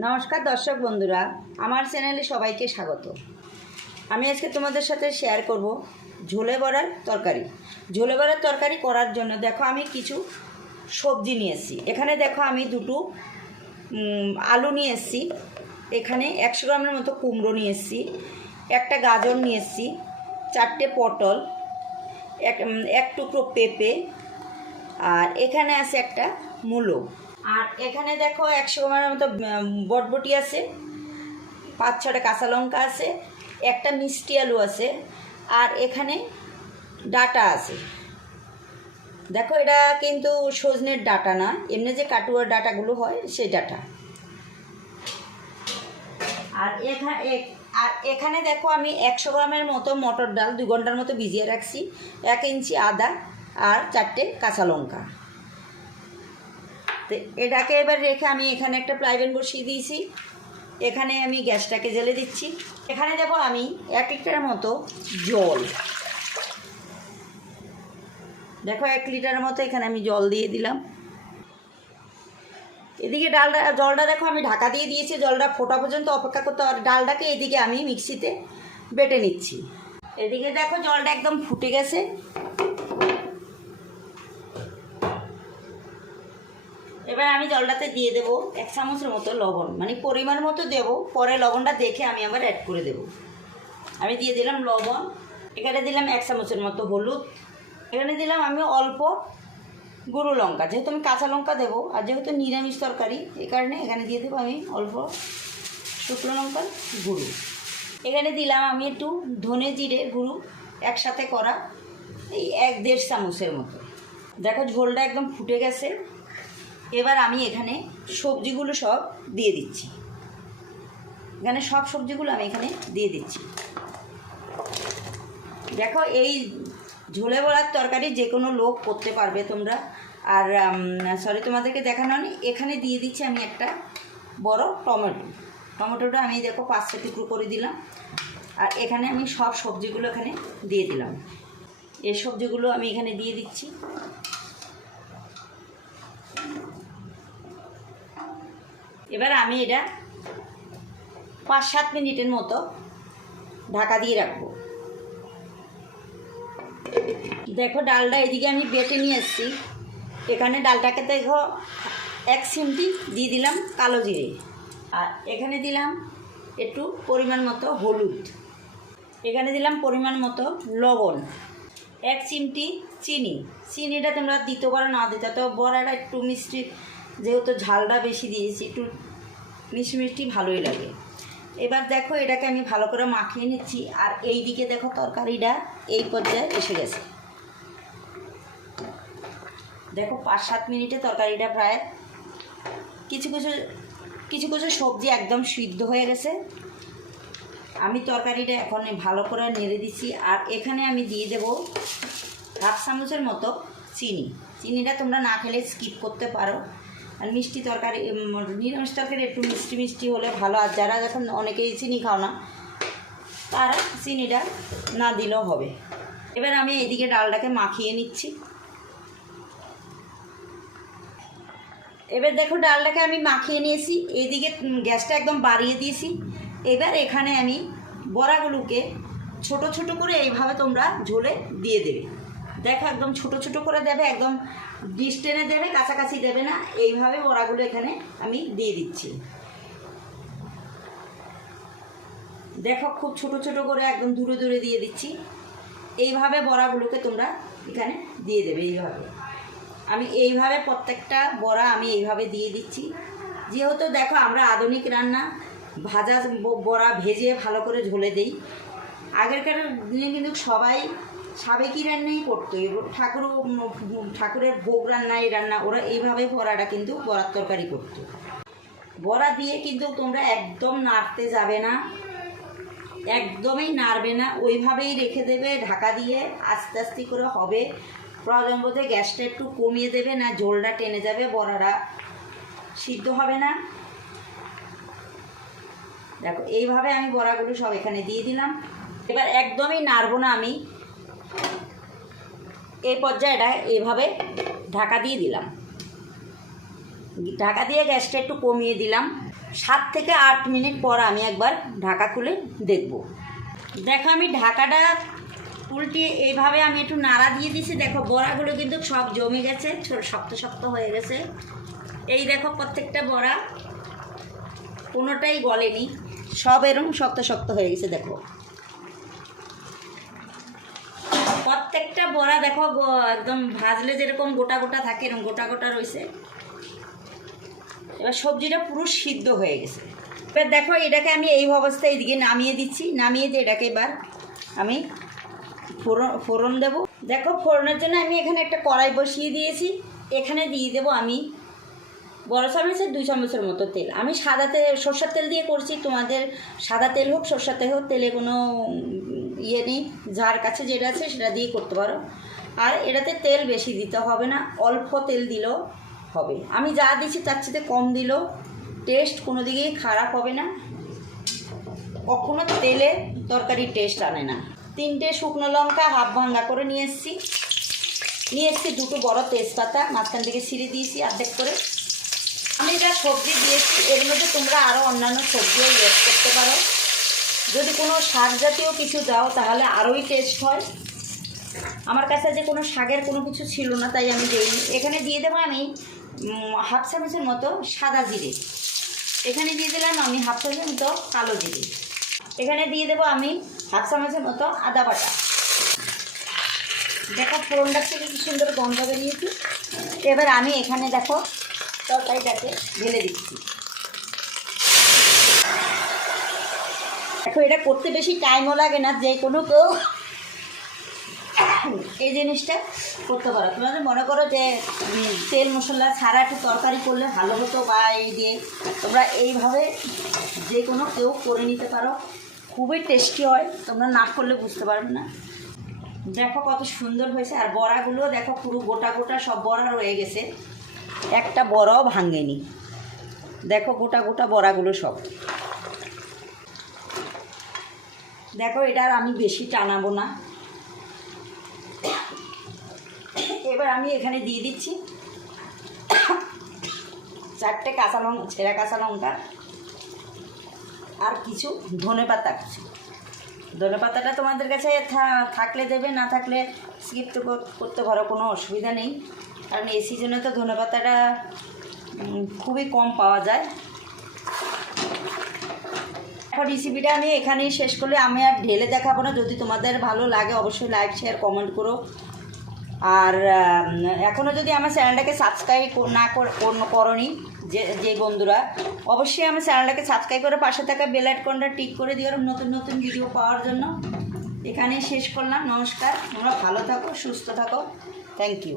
নমস্কার দর্শক বন্ধুরা, আমার চ্যানেলে সবাইকে স্বাগত। আমি আজকে তোমাদের সাথে শেয়ার করব ঝোলে বড়ার তরকারি। ঝোলে বড়ার তরকারি করার জন্য দেখো আমি কিছু সবজি নিয়ে এসেছি। এখানে দেখো আমি দুটো আলু নিয়ে এসেছি, এখানে 100 গ্রামের মতো কুমড়ো নিয়ে এসেছি, একটা গাজর নিয়ে এসেছি, 4টে পটল, এক টুকরো পেঁপে, আর এখানে আছে একটা মূলো। আর এখানে দেখো 100 গ্রামের মতো বটবটি আছে, 5-6টা কাঁচা লঙ্কা আছে, একটা মিষ্টি আলু আছে, আর এখানে ডাটা আছে। দেখো এটা কিন্তু সজনের ডাটা না, এমনি যে কাটুয়ার ডাটাগুলো হয় সেই ডাটা। আর এখানে দেখো আমি 100 গ্রামের মতো মটর ডাল 2 ঘন্টার মতো ভিজিয়ে রাখছি, 1 ইঞ্চি আদা, আর 4টে কাঁচা লঙ্কা। তো এটাকে এবার রেখে আমি এখানে একটা ফ্রাই প্যান বসিয়ে দিয়েছি। এখানে আমি গ্যাসটাকে জ্বেলে দিচ্ছি। এখানে দেবো আমি 1 লিটারের মতো জল। দেখো 1 লিটারের মতো এখানে আমি জল দিয়ে দিলাম। এদিকে জলটা দেখো আমি ঢাকা দিয়ে দিয়েছি, জলটা ফোটা পর্যন্ত অপেক্ষা করতে হবে। ডালটাকে এদিকে আমি মিক্সিতে বেটে নিচ্ছি। এদিকে দেখো জলটা একদম ফুটে গেছে। এবার আমি জলটাতে দিয়ে দেবো 1 চামচের মতো লবণ, মানে পরিমাণ মতো দেবো, পরে লবণটা দেখে আমি আবার অ্যাড করে দেবো। আমি দিয়ে দিলাম লবণ, এখানে দিলাম 1 চামচের মতো হলুদ, এখানে দিলাম আমি অল্প গুঁড়ো লঙ্কা, যেহেতু আমি কাঁচা লঙ্কা দেবো আর যেহেতু নিরামিষ তরকারি এই কারণে এখানে দিয়ে দেবো আমি অল্প শুকনো লঙ্কার গুঁড়ো। এখানে দিলাম আমি একটু ধনে জিরে গুঁড়ো একসাথে করা, এই 1-1.5 চামচের মতো। দেখো ঝোলটা একদম ফুটে গেছে। এবার আমি এখানে সবজিগুলো সব দিয়ে দিচ্ছি। এখানে সব সবজিগুলো আমি এখানে দিয়ে দিচ্ছি। দেখো এই ঝোলে বড়ার তরকারি যে কোনো লোক করতে পারবে তোমরা। আর তোমাদেরকে দেখানো নেই, এখানে দিয়ে দিচ্ছি আমি একটা বড় টমেটোটা আমি দেখো 5 টুকরো করে দিলাম। আর এখানে আমি সব সবজিগুলো এখানে দিয়ে দিলাম। এই সবজিগুলো আমি এখানে দিয়ে দিচ্ছি। এবার আমি এটা 5-7 মিনিটের মতো ঢাকা দিয়ে রাখবো। দেখো ডালটা এদিকে আমি বেটে নিয়ে এসেছি। এখানে ডালটাকে দেখো 1 চিমটি দিয়ে দিলাম কালো জিরে, আর এখানে দিলাম একটু পরিমাণ মতো হলুদ, এখানে দিলাম পরিমাণ মতো লবণ, 1 চিমটি চিনিটা তোমরা দিতে পারো না দিতে, তো বড়াটা একটু মিষ্টি, যেহেতু ঝালটা বেশি দিয়েছি একটু মিষ্টি মিষ্টি ভালোই লাগে। এবার দেখো এটাকে আমি ভালো করে মাখিয়ে নিচ্ছি। আর এই দিকে দেখো তরকারিটা এই পর্যায়ে এসে গেছে। দেখো 5-7 মিনিটে তরকারিটা প্রায় কিছু কিছু সবজি একদম সিদ্ধ হয়ে গেছে। আমি তরকারিটা এখন ভালো করে নেড়ে দিচ্ছি। আর এখানে আমি দিয়ে দেবো 1/2 চামচের মতো চিনিটা তোমরা না খেলে স্কিপ করতে পারো। আর মিষ্টি তরকারি, নিরামিষ তরকারি একটু মিষ্টি মিষ্টি হলে ভালো। আর যারা যখন অনেকেই চিনি খাও না তারা চিনিটা না দিলেও হবে। এবার আমি এইদিকে ডালটাকে মাখিয়ে নিচ্ছি। এবার দেখো ডালটাকে আমি মাখিয়ে নিয়েছি, এইদিকে গ্যাসটা একদম বাড়িয়ে দিয়েছি। এবার এখানে আমি বড়াগুলোকে ছোট ছোট করে এইভাবে তোমরা ঝোলে দিয়ে দেবে। দেখো একদম ছোট ছোট করে দেবে, একদম ডিস্টেন্সে দেবে, কাছাকাছি দেবে না। এইভাবে বড়াগুলো এখানে আমি দিয়ে দিচ্ছি। দেখো খুব ছোট ছোট করে একদম দূরে দূরে দিয়ে দিচ্ছি। এইভাবে বড়াগুলোকে তোমরা এখানে দিয়ে দেবে। আমি এইভাবে প্রত্যেকটা বড়া আমি এইভাবে দিয়ে দিচ্ছি। যেহেতু দেখো আমরা আধুনিক রান্না, ভাজা বড়া ভেজে ভালো করে ঝোলে দেই। আগেরকার দিনে কিন্তু সবাই সাবেকি রান্নাই করতো, ঠাকুরের ভোগ রান্না, এই রান্না ওরা এইভাবে বড়াটা কিন্তু বড়ার তরকারি করতো। বড়া দিয়ে কিন্তু তোমরা একদম নাড়তে যাবে না, একদমই নাড়বে না, ওইভাবেই রেখে দেবে ঢাকা দিয়ে। আস্তে আস্তে করে হবে, প্রয়োজন বোধে গ্যাসটা একটু কমিয়ে দেবে, না ঝোলটা টেনে যাবে, বড়াটা সিদ্ধ হবে না। দেখো এইভাবে আমি বড়াগুলো সব এখানে দিয়ে দিলাম। এবার একদমই নাড়বো না আমি, এই পর্যায়েটা এইভাবে ঢাকা দিয়ে দিলাম। ঢাকা দিয়ে গ্যাসটা একটু কমিয়ে দিলাম। 7 থেকে 8 মিনিট পর আমি একবার ঢাকা খুলে দেখব। দেখো আমি ঢাকাটা উল্টিয়ে এইভাবে আমি একটু নাড়া দিয়ে দিছি। দেখো বড়াগুলো কিন্তু সব জমে গেছে, শক্ত শক্ত হয়ে গেছে। এই দেখো প্রত্যেকটা বড়া কোনোটাই গলেনি, সব এরকম শক্ত শক্ত হয়ে গেছে। দেখো প্রত্যেকটা বড়া দেখো একদম ভাজলে যেরকম গোটা গোটা থাকে এরকম গোটা গোটা রয়েছে। এবার সবজিটা পুরো সিদ্ধ হয়ে গেছে। এবার দেখো এটাকে আমি এই অবস্থায় এদিকে নামিয়ে দিচ্ছি। নামিয়ে দিয়ে এটাকে এবার আমি ফোড়ন দেবো। দেখো ফোড়নের জন্য আমি এখানে একটা কড়াই বসিয়ে দিয়েছি। এখানে দিয়ে দেবো আমি বড় চামচের 2 চামচের মতো তেল। আমি সাদা তেল, সরষের তেল দিয়ে করছি। তোমাদের সাদা তেল হোক সরষের তেল হোক, তেলে কোনো ইয়ে নেই, যার কাছে যেটা আছে সেটা দিয়ে করতে পারো। আর এটাতে তেল বেশি দিতে হবে না, অল্প তেল দিলেও হবে। আমি যা দিচ্ছি তার চেয়ে কম দিলেও টেস্ট কোনো দিকেই খারাপ হবে না। কখনো তেলে তরকারির টেস্ট আনে না। 3টে শুকনো লঙ্কা হাফ ভাঙা করে নিয়ে এসেছি। 2টো বড় তেজপাতা মাঝখান থেকে ছিঁড়ে দিয়েছি অর্ধেক করে। আমি যা সবজি দিয়েছি এর মধ্যে তোমরা আরও অন্যান্য সবজিও ইউজ করতে পারো। যদি কোনো শাক জাতীয় কিছু দাও তাহলে আরোই টেস্ট হয়। আমার কাছে যে কোনো শাকের কোনো কিছু ছিল না, তাই আমি দিইনি। এখানে দিয়ে দেবো আমি হাফ চামচের মতো সাদা জিরে। এখানে দিয়ে দিলাম আমি হাফ চামচের মতো কালো জিরে। এখানে দিয়ে দেবো আমি হাফ চামচের মতো আদা বাটা। দেখো ফোড়নটা থেকে কি সুন্দর গন্ধ বেরিয়েছি। এবার আমি এখানে দেখো তরকারিটাকে ঢেলে দিচ্ছি। দেখো এটা করতে বেশি টাইমও লাগে না, যে কোনো কেউ এই জিনিসটা করতে পারো। তোমাদের মনে করো যে তেল মশলা ছাড়া একটু তরকারি করলে ভালো হতো, বা এই দিয়ে তোমরা এইভাবে যে কোনো কেউ করে নিতে পারো। খুবই টেস্টি হয়, তোমরা না করলে বুঝতে পারবে না। দেখো কত সুন্দর হয়েছে। আর বড়াগুলো দেখো পুরো গোটা গোটা সব বড়া রয়ে গেছে, একটা বড়াও ভাঙেনি। দেখো গোটা গোটা বড়াগুলো সব। দেখো এটা আর আমি বেশি টানাবো না। এবার আমি এখানে দিয়ে দিচ্ছি 4টে ছেঁড়া কাঁচা লঙ্কা আর কিছু ধনেপাতা। ধনেপাতাটা তোমাদের কাছে থাকলে দেবে, না থাকলে স্কিপ তো করতে পারো, কোনো অসুবিধা নেই। কারণ এই সিজনে তো ধনেপাতাটা খুবই কম পাওয়া যায়। এখন রেসিপিটা আমি এখানেই শেষ করলে, আমি আর ঢেলে দেখাবো না। যদি তোমাদের ভালো লাগে অবশ্যই লাইক শেয়ার কমেন্ট করো। আর এখনও যদি আমার চ্যানেলটাকে সাবস্ক্রাইব না করনি যে বন্ধুরা, অবশ্যই আমার চ্যানেলটাকে সাবস্ক্রাইব করে পাশে থাকা বেল আইকনটা টিক করে দিও নতুন নতুন ভিডিও পাওয়ার জন্য। এখানেই শেষ করলাম। নমস্কার, তোমরা ভালো থাকো, সুস্থ থাকো। Thank you.